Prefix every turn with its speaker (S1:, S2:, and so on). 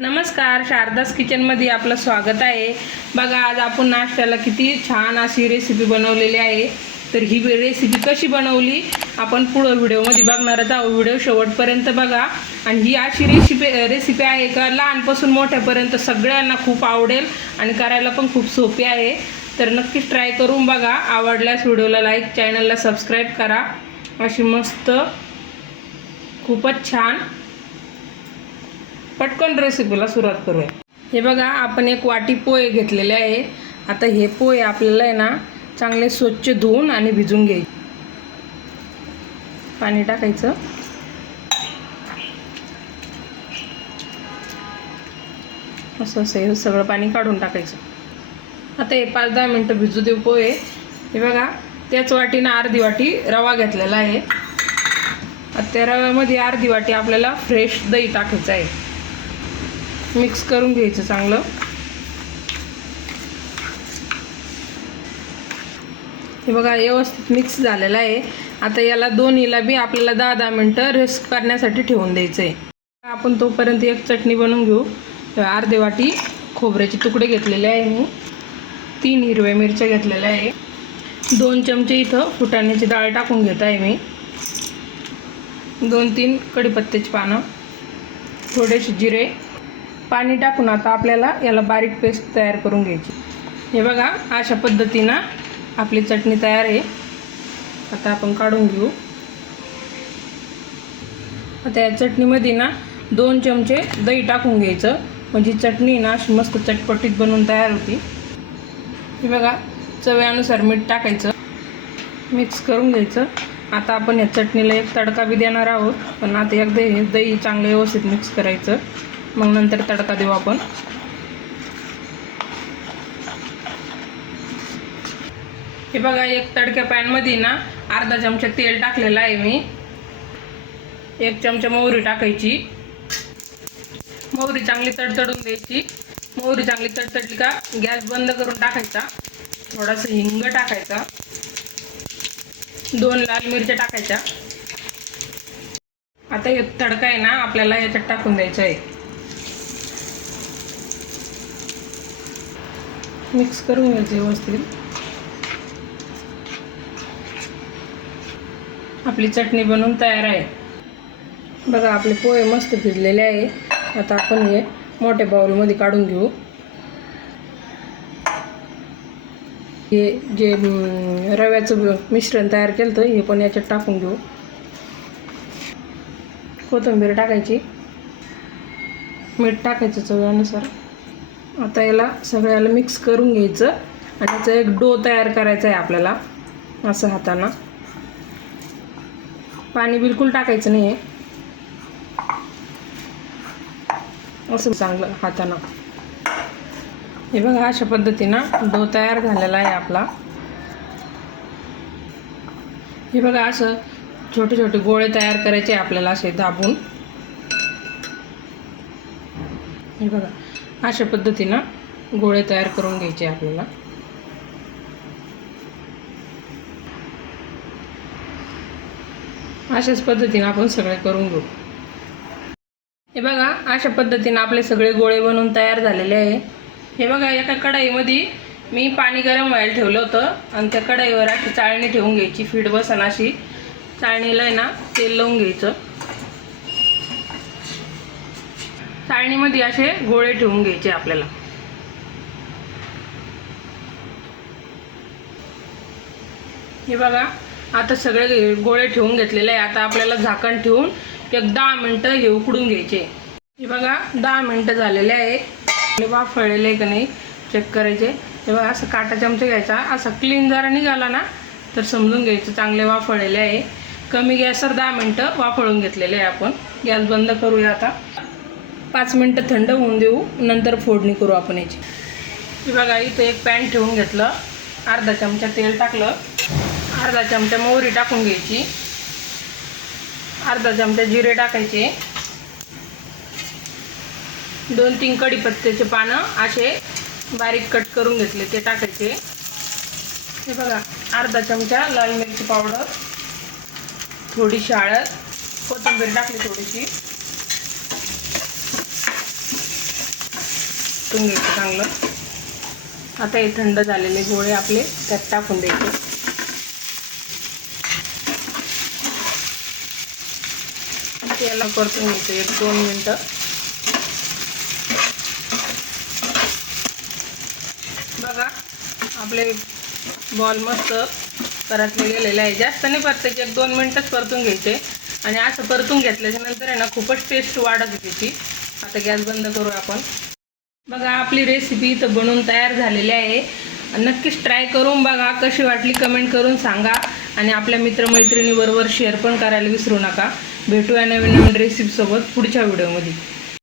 S1: नमस्कार शारदास किचनमध्ये आपलं स्वागत आहे. बघा आज आपण नाश्त्याला किती छान अशी रेसिपी बनवलेली आहे. तर ही रेसिपी कशी बनवली आपण पुढं व्हिडिओमध्ये बघणारच आहोत. व्हिडिओ शेवटपर्यंत बघा. आणि ही अशी रेसिपी रेसिपी आहे का लहानपासून मोठ्यापर्यंत सगळ्यांना खूप आवडेल आणि करायला पण खूप सोपी आहे. तर नक्कीच ट्राय करून बघा. आवडल्यास व्हिडिओला लाईक चॅनलला सबस्क्राईब करा. अशी मस्त खूपच छान पटकन रेसिपीला सुरुवात करूया. हे बघा आपण एक वाटी पोहे घेतलेले आहे. आता हे पोहे आपल्याला आहे ना चांगले स्वच्छ धुवून आणि भिजून घ्यायचे. पाणी टाकायचं. असं असं हे सगळं पाणी काढून टाकायचं. आता हे पाच दहा मिनटं भिजू देऊ पोहे. हे बघा त्याच वाटीनं अर्धी वाटी रवा घेतलेला आहे. त्या रव्यामध्ये अर्धी वाटी आपल्याला फ्रेश दही टाकायचं आहे. मिक्स करून घ्यायचं चांगलं. हे बघा व्यवस्थित मिक्स झालेलं आहे. आता याला दोन्हीला बी आपल्याला दहा दहा मिनटं रेस्ट करण्यासाठी ठेवून द्यायचं आहे आपण तोपर्यंत एक चटणी बनवून घेऊ. अर्धे वाटी खोबऱ्याचे तुकडे घेतलेले आहे मी. तीन हिरव्या मिरच्या घेतलेल्या आहे. दोन चमचे इथं फुटाण्याची डाळ टाकून घेत आहे मी. दोन तीन कडीपत्त्याची पानं थोडेसे जिरे पाणी टाकून आता आपल्याला याला बारीक पेस्ट तयार करून घ्यायची. हे बघा अशा पद्धतीनं आपली चटणी तयार आहे. आता आपण काढून घेऊ. आता या चटणीमध्ये ना दोन चमचे दही टाकून घ्यायचं. म्हणजे चटणी ना अशी मस्त चटपटीत बनवून तयार होती. हे बघा चव्यानुसार मीठ टाकायचं. मिक्स करून घ्यायचं. आता आपण या चटणीला एक तडका बी देणार आहोत. पण आता एकदा हे दही चांगलं व्यवस्थित मिक्स करायचं. मग नंतर तडका देऊ आपण. हे बघा एक तडक्या पॅनमध्ये ना अर्धा चमचा तेल टाकलेलं आहे मी. एक चमचा मोहरी टाकायची. मोहरी चांगली तडतडून द्यायची. मोहरी चांगली तडतडली का गॅस बंद करून टाकायचा. थोडासा हिंग टाकायचा. दोन लाल मिरच्या टाकायच्या. आता हे तडका आहे ना आपल्याला याच्यात टाकून द्यायचं आहे. मिक्स करून घ्यायचं व्यवस्थित. आपली चटणी बनवून तयार आहे. बघा आपले पोहे मस्त भिजलेले आहे. आता आपण हे मोठ्या बाउलमध्ये काढून घेऊ. हे जे रव्याचं मिश्रण तयार केलं होतं हे पण याच्यात टाकून घेऊ. कोथिंबीर टाकायची. मीठ टाकायचं चव्यानुसार आता याला सगळ्याला मिक्स करून घ्यायचं. आणि त्याचा एक डो तयार करायचा आहे आपल्याला असं हाताना. पाणी बिलकुल टाकायचं नाही आहे असं चांगलं हाताना. हे बघा अशा पद्धतीनं डो तयार झालेला आहे आपला. हे बघा असं छोटे छोटे गोळे तयार करायचे आहे आपल्याला असे दाबून. हे बघा अशा पद्धतीनं गोळे तयार करून घ्यायचे आपल्याला. अशाच पद्धतीनं आपण सगळे करून घेऊ. हे बघा अशा पद्धतीनं आपले सगळे गोळे बनवून तयार झालेले आहे. हे बघा एका कढाईमध्ये मी पाणी गरम व्हायला ठेवलं होतं आणि त्या कढाईवर अशी चाळणी ठेवून घ्यायची फीड बसन अशी. चाळणीला आहे ना तेल लावून घ्यायचं. चाळणीमध्ये असे गोळे ठेवून घ्यायचे आपल्याला. हे बघा आता सगळे गोळे ठेवून घेतलेले आहे. आता आपल्याला झाकण ठेवून एक दहा मिनटं हे उकडून घ्यायचे. हे बघा दहा मिनटं झालेले आहे. वाफळलेले आहे का नाही? चेक करायचे. हे बघा असं काटा चमचा घ्यायचा. असा क्लीन जरा निघाला ना तर समजून घ्यायचं. चांगले वाफळलेले आहे. कमी गॅसवर दहा मिनटं वाफळून घेतलेले आहे आपण. गॅस बंद करूया आता. पाच मिनटं थंड होऊन देऊ नंतर फोडणी करू आपण याची. हे बघा इथं एक पॅन ठेवून घेतलं. अर्धा चमचा तेल टाकलं. अर्धा चमचा मोहरी टाकून घ्यायची. अर्धा चमचा जिरे टाकायचे. दोन तीन कढीपत्त्याचे पानं असे बारीक कट करून घेतले ते टाकायचे. हे बघा अर्धा चमचा लाल मिरची पावडर. थोडीशी हळद कोथिंबीर टाकली थोडीशी. परतून घ्यायचं चांगलं. आता हे थंड झालेले गोळे आपले त्यात टाकून द्यायचे. याला परतून घ्यायचं एक दोन मिनटं. बघा आपले बॉल मस्त परतले गेलेले आहे. जास्त नाही परतायचे एक दोन मिनटंच परतून घ्यायचे. आणि असं परतून घेतल्याच्या नंतर आहे ना खूपच टेस्ट वाढत त्याची आता गॅस बंद करू आपण. बघा आपली रेसिपी इथं बनवून तयार झालेली आहे. नक्कीच ट्राय करून बघा कशी वाटली कमेंट करून सांगा. आणि आपल्या मित्रमैत्रिणीबरोबर शेअर पण करायला विसरू नका. भेटूया नवीन नवीन रेसिपीसोबत पुढच्या व्हिडिओमध्ये